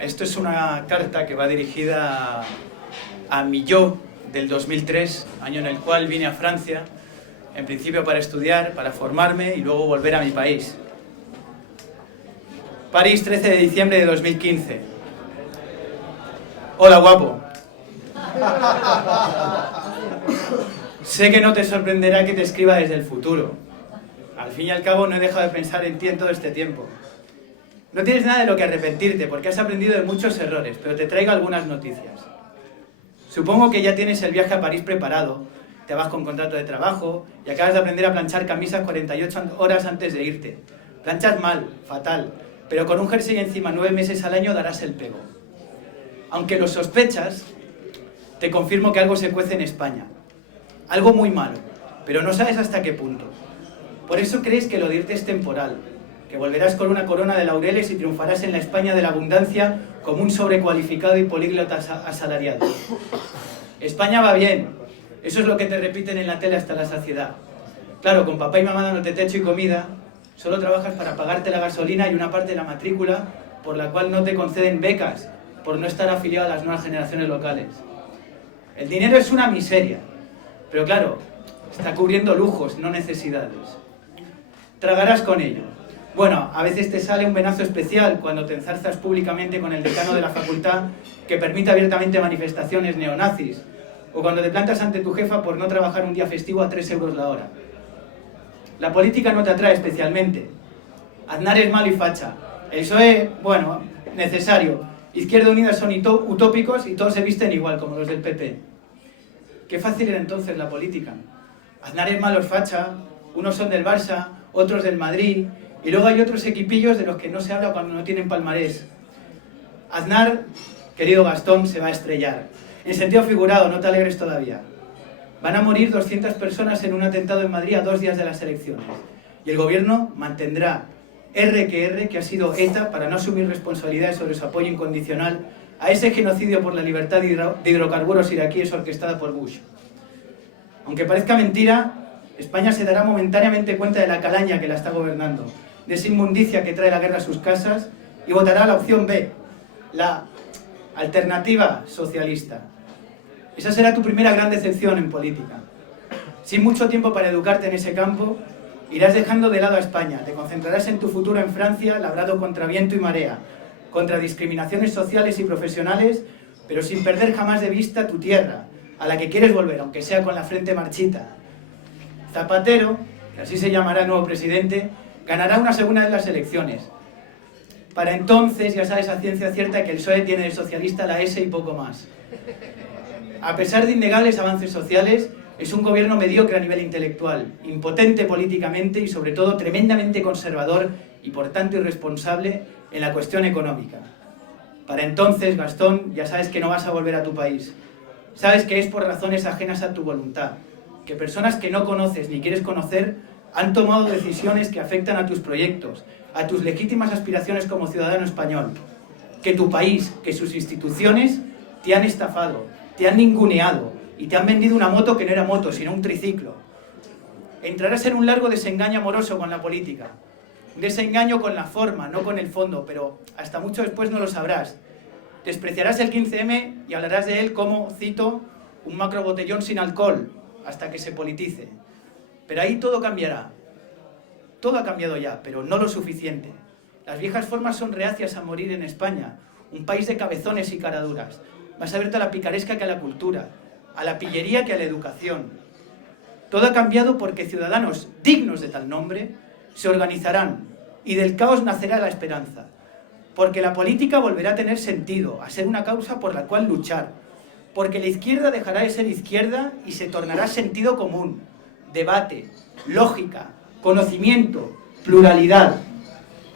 Esto es una carta que va dirigida a mi yo del 2003, año en el cual vine a Francia, en principio para estudiar, para formarme y luego volver a mi país. París, 13 de diciembre de 2015. Hola, guapo. Sé que no te sorprenderá que te escriba desde el futuro. Al fin y al cabo no he dejado de pensar en ti en todo este tiempo. No tienes nada de lo que arrepentirte porque has aprendido de muchos errores, pero te traigo algunas noticias. Supongo que ya tienes el viaje a París preparado, te vas con contrato de trabajo y acabas de aprender a planchar camisas 48 horas antes de irte. Planchas mal, fatal, pero con un jersey encima 9 meses al año darás el pego. Aunque lo sospechas, te confirmo que algo se cuece en España. Algo muy malo, pero no sabes hasta qué punto. Por eso crees que lo de irte es temporal, que volverás con una corona de laureles y triunfarás en la España de la abundancia como un sobrecualificado y políglota asalariado. España va bien, eso es lo que te repiten en la tele hasta la saciedad. Claro, con papá y mamá dándote techo y comida, solo trabajas para pagarte la gasolina y una parte de la matrícula por la cual no te conceden becas por no estar afiliado a las nuevas generaciones locales. El dinero es una miseria, pero claro, está cubriendo lujos, no necesidades. Tragarás con ello. Bueno, a veces te sale un venazo especial cuando te enzarzas públicamente con el decano de la facultad que permite abiertamente manifestaciones neonazis, o cuando te plantas ante tu jefa por no trabajar un día festivo a 3 euros la hora. La política no te atrae especialmente. Aznar es malo y facha. El PSOE, bueno, necesario. Izquierda Unida son utópicos y todos se visten igual, como los del PP. Qué fácil era entonces la política. Aznar es malo, es facha, unos son del Barça, otros del Madrid, y luego hay otros equipillos de los que no se habla cuando no tienen palmarés. Aznar, querido Gastón, se va a estrellar. En sentido figurado, no te alegres todavía. Van a morir 200 personas en un atentado en Madrid a 2 días de las elecciones. Y el gobierno mantendrá que ha sido ETA para no asumir responsabilidades sobre su apoyo incondicional a ese genocidio por la libertad de hidrocarburos iraquíes orquestada por Bush. Aunque parezca mentira, España se dará momentáneamente cuenta de la calaña que la está gobernando, de esa inmundicia que trae la guerra a sus casas, y votará la opción B, la alternativa socialista. Esa será tu primera gran decepción en política. Sin mucho tiempo para educarte en ese campo, irás dejando de lado a España, te concentrarás en tu futuro en Francia, labrado contra viento y marea, contra discriminaciones sociales y profesionales, pero sin perder jamás de vista tu tierra, a la que quieres volver, aunque sea con la frente marchita. Zapatero, que así se llamará el nuevo presidente, ganará una segunda vez las elecciones. Para entonces ya sabes a ciencia cierta que el PSOE tiene de socialista la S y poco más. A pesar de innegables avances sociales, es un gobierno mediocre a nivel intelectual, impotente políticamente y sobre todo tremendamente conservador y por tanto irresponsable en la cuestión económica. Para entonces, Gastón, ya sabes que no vas a volver a tu país. Sabes que es por razones ajenas a tu voluntad, que personas que no conoces ni quieres conocer han tomado decisiones que afectan a tus proyectos, a tus legítimas aspiraciones como ciudadano español, que tu país, que sus instituciones te han estafado, te han ninguneado y te han vendido una moto que no era moto, sino un triciclo. Entrarás en un largo desengaño amoroso con la política, un desengaño con la forma, no con el fondo, pero hasta mucho después no lo sabrás. Despreciarás el 15M y hablarás de él como, cito, un macro botellón sin alcohol, hasta que se politice. Pero ahí todo cambiará. Todo ha cambiado ya, pero no lo suficiente. Las viejas formas son reacias a morir en España, un país de cabezones y caraduras. Vas a verte a la picaresca que a la cultura, a la pillería que a la educación. Todo ha cambiado porque ciudadanos dignos de tal nombre se organizarán y del caos nacerá la esperanza. Porque la política volverá a tener sentido, a ser una causa por la cual luchar. Porque la izquierda dejará de ser izquierda y se tornará sentido común, debate, lógica, conocimiento, pluralidad.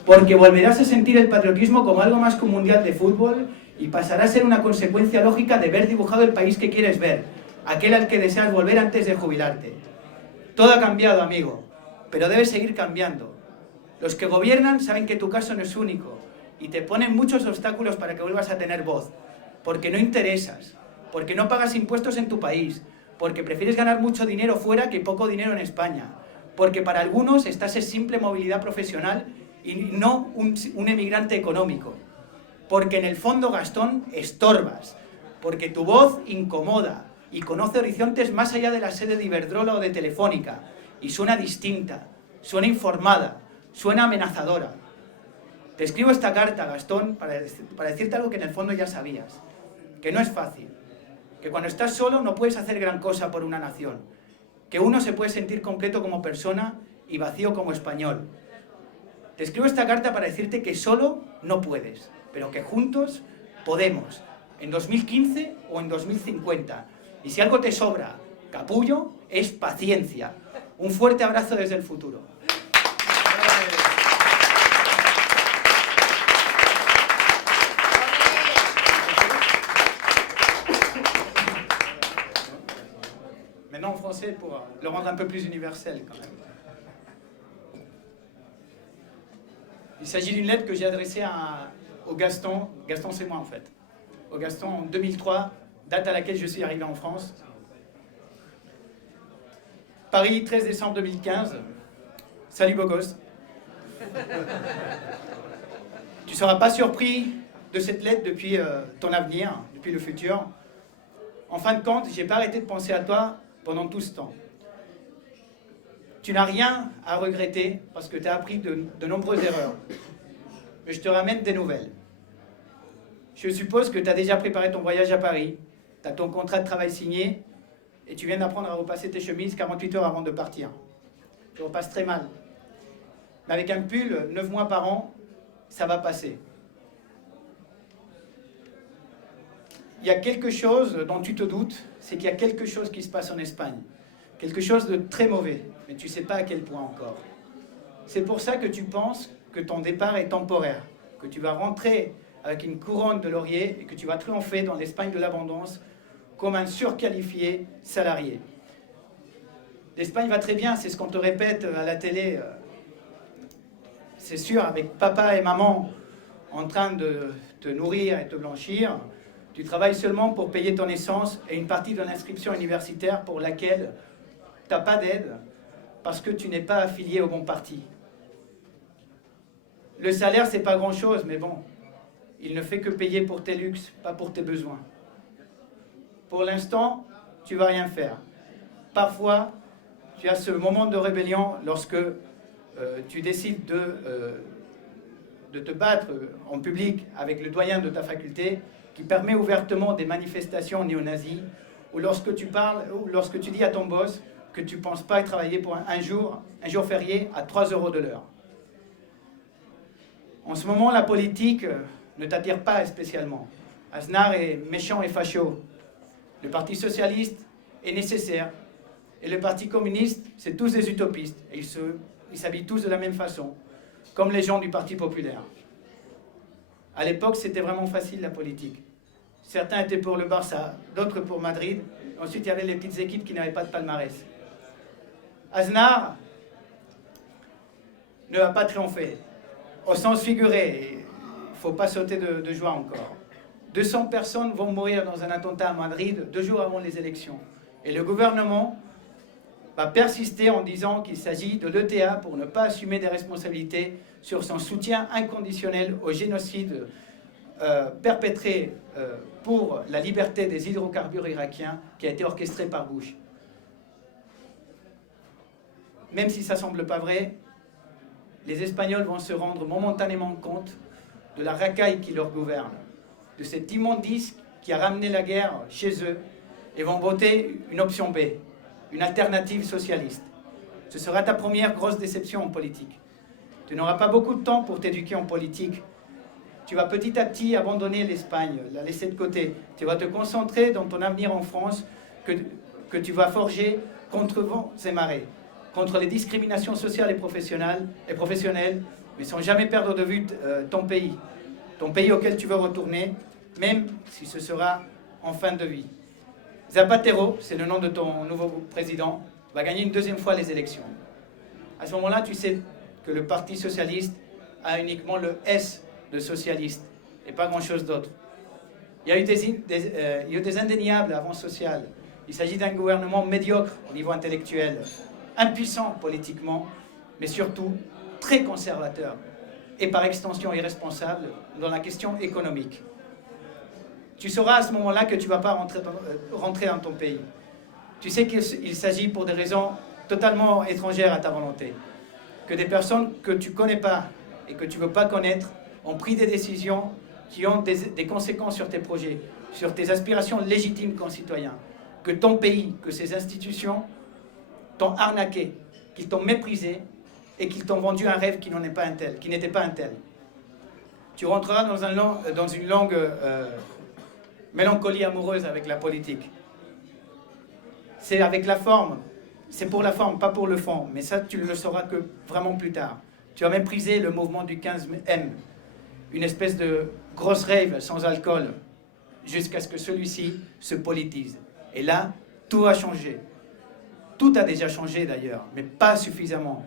Porque volverás a sentir el patriotismo como algo más que un mundial de fútbol y pasará a ser una consecuencia lógica de ver dibujado el país que quieres ver, aquel al que deseas volver antes de jubilarte. Todo ha cambiado, amigo, pero debe seguir cambiando. Los que gobiernan saben que tu caso no es único y te ponen muchos obstáculos para que vuelvas a tener voz, porque no interesas, porque no pagas impuestos en tu país, porque prefieres ganar mucho dinero fuera que poco dinero en España, porque para algunos estás en simple movilidad profesional y no un emigrante económico. porque en el fondo, Gastón, estorbas, porque tu voz incomoda y conoce horizontes más allá de la sede de Iberdrola o de Telefónica, y suena distinta, suena informada, suena amenazadora. Te escribo esta carta, Gastón, para decirte algo que en el fondo ya sabías, que no es fácil, que cuando estás solo no puedes hacer gran cosa por una nación, que uno se puede sentir completo como persona y vacío como español. Te escribo esta carta para decirte que solo no puedes, pero que juntos podemos, en 2015 o en 2050. Y si algo te sobra, capullo, es paciencia. Un fuerte abrazo desde el futuro. Maintenant en français pour le rendre un peu plus universel quand même. Il s'agit d'une lettre que j'ai adressée au Gaston. Gaston, c'est moi en fait. Au Gaston en 2003, date à laquelle je suis arrivé en France. Paris, 13 décembre 2015. Salut beau gosse. Tu ne seras pas surpris de cette lettre depuis ton avenir, depuis le futur. En fin de compte, je n'ai pas arrêté de penser à toi pendant tout ce temps. Tu n'as rien à regretter parce que tu as appris de nombreuses erreurs. Mais je te ramène des nouvelles. Je suppose que tu as déjà préparé ton voyage à Paris, tu as ton contrat de travail signé et tu viens d'apprendre à repasser tes chemises 48 heures avant de partir. Tu repasses très mal. Mais avec un pull 9 mois par an, ça va passer. Il y a quelque chose dont tu te doutes, c'est qu'il y a quelque chose qui se passe en Espagne. Quelque chose de très mauvais, mais tu ne sais pas à quel point encore. C'est pour ça que tu penses que ton départ est temporaire, que tu vas rentrer avec une couronne de laurier et que tu vas triompher dans l'Espagne de l'abondance comme un surqualifié salarié. L'Espagne va très bien, c'est ce qu'on te répète à la télé. C'est sûr, avec papa et maman en train de te nourrir et te blanchir, tu travailles seulement pour payer ton essence et une partie de l'inscription universitaire pour laquelle tu n'as pas d'aide parce que tu n'es pas affilié au bon parti. Le salaire, c'est pas grand-chose, mais bon, il ne fait que payer pour tes luxes, pas pour tes besoins. Pour l'instant, tu vas rien faire. Parfois, tu as ce moment de rébellion lorsque tu décides de te battre en public avec le doyen de ta faculté qui permet ouvertement des manifestations néo-nazis, ou lorsque tu parles, ou lorsque tu dis à ton boss que tu ne penses pas travailler pour un jour férié à 3 € de l'heure. En ce moment, la politique ne t'attire pas spécialement. Aznar est méchant et facho. Le Parti socialiste est nécessaire. Et le Parti communiste, c'est tous des utopistes. Et ils s'habillent tous de la même façon, comme les gens du Parti populaire. À l'époque, c'était vraiment facile la politique. Certains étaient pour le Barça, d'autres pour Madrid. Ensuite, il y avait les petites équipes qui n'avaient pas de palmarès. Aznar ne va pas triompher. Au sens figuré, il ne faut pas sauter de joie encore. 200 personnes vont mourir dans un attentat à Madrid 2 jours avant les élections. Et le gouvernement va persister en disant qu'il s'agit de l'ETA pour ne pas assumer des responsabilités sur son soutien inconditionnel au génocide perpétré pour la liberté des hydrocarbures irakiens qui a été orchestré par Bush. Même si ça ne semble pas vrai, les Espagnols vont se rendre momentanément compte de la racaille qui leur gouverne, de cet immondice qui a ramené la guerre chez eux, et vont voter une option B, une alternative socialiste. Ce sera ta première grosse déception en politique. Tu n'auras pas beaucoup de temps pour t'éduquer en politique. Tu vas petit à petit abandonner l'Espagne, la laisser de côté. Tu vas te concentrer dans ton avenir en France que tu vas forger contre vents et marées, contre les discriminations sociales et professionnelles, mais sans jamais perdre de vue ton pays auquel tu veux retourner, même si ce sera en fin de vie. Zapatero, c'est le nom de ton nouveau président, va gagner une 2e fois les élections. À ce moment-là, tu sais que le Parti socialiste a uniquement le S de socialiste et pas grand-chose d'autre. Il y a eu des indéniables avances sociales. Il s'agit d'un gouvernement médiocre au niveau intellectuel, impuissant politiquement, mais surtout très conservateur. et par extension irresponsable dans la question économique. Tu sauras à ce moment-là que tu ne vas pas rentrer dans ton pays. Tu sais qu'il s'agit pour des raisons totalement étrangères à ta volonté. Que des personnes que tu ne connais pas et que tu ne veux pas connaître ont pris des décisions qui ont des conséquences sur tes projets, sur tes aspirations légitimes concitoyens. Que ton pays, que ces institutions t'ont arnaqué, qu'ils t'ont méprisé et qu'ils t'ont vendu un rêve qui n'était pas un tel. Tu rentreras dans une longue mélancolie amoureuse avec la politique. C'est avec la forme, c'est pour la forme, pas pour le fond. Mais ça, tu ne le sauras que vraiment plus tard. Tu as méprisé le mouvement du 15M, une espèce de grosse rave sans alcool, jusqu'à ce que celui-ci se politise. Et là, tout a changé. Tout a déjà changé d'ailleurs, mais pas suffisamment.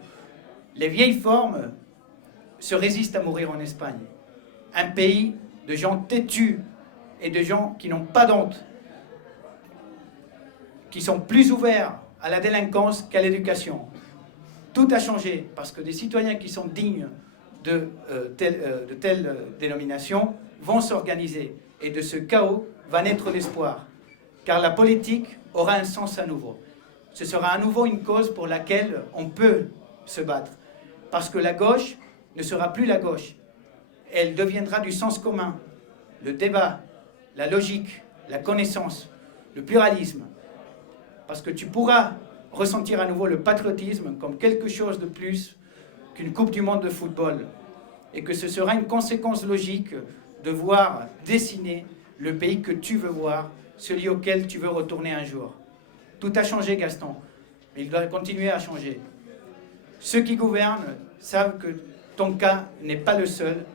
Les vieilles formes se résistent à mourir en Espagne. Un pays de gens têtus et de gens qui n'ont pas d'honte, qui sont plus ouverts à la délinquance qu'à l'éducation. Tout a changé parce que des citoyens qui sont dignes de telle dénomination vont s'organiser. Et de ce chaos va naître l'espoir. Car la politique aura un sens à nouveau. Ce sera à nouveau une cause pour laquelle on peut se battre. Parce que la gauche ne sera plus la gauche. Elle deviendra du sens commun, le débat, la logique, la connaissance, le pluralisme. Parce que tu pourras ressentir à nouveau le patriotisme comme quelque chose de plus qu'une Coupe du Monde de football. Et que ce sera une conséquence logique de voir dessiner le pays que tu veux voir, celui auquel tu veux retourner un jour. Tout a changé, Gaston, mais il doit continuer à changer. Ceux qui gouvernent savent que ton cas n'est pas le seul.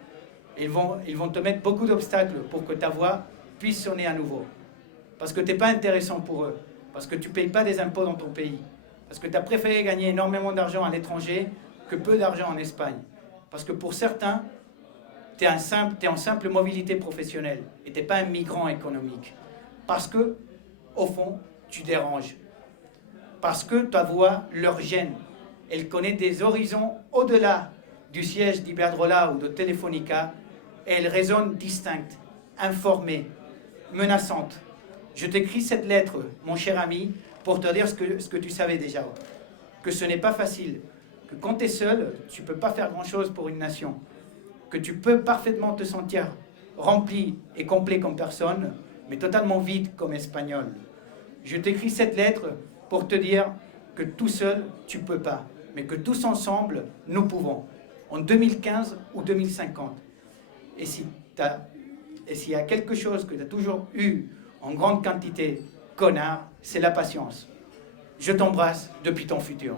Ils vont te mettre beaucoup d'obstacles pour que ta voix puisse sonner à nouveau. Parce que tu n'es pas intéressant pour eux. Parce que tu ne payes pas des impôts dans ton pays. Parce que tu as préféré gagner énormément d'argent à l'étranger que peu d'argent en Espagne. Parce que pour certains, tu es en simple mobilité professionnelle et tu n'es pas un migrant économique. Parce que, au fond, tu déranges. Parce que ta voix leur gêne. Elle connaît des horizons au-delà du siège d'Iberdrola ou de Telefonica et elle résonne distincte, informée, menaçante. Je t'écris cette lettre, mon cher ami, pour te dire ce que tu savais déjà. Que ce n'est pas facile, que quand tu es seul, tu ne peux pas faire grand-chose pour une nation. Que tu peux parfaitement te sentir rempli et complet comme personne, mais totalement vide comme espagnol. Je t'écris cette lettre pour te dire que tout seul, tu ne peux pas, mais que tous ensemble, nous pouvons. En 2015 ou 2050. Et s'il y a quelque chose que tu as toujours eu en grande quantité, connard, c'est la patience. Je t'embrasse depuis ton futur.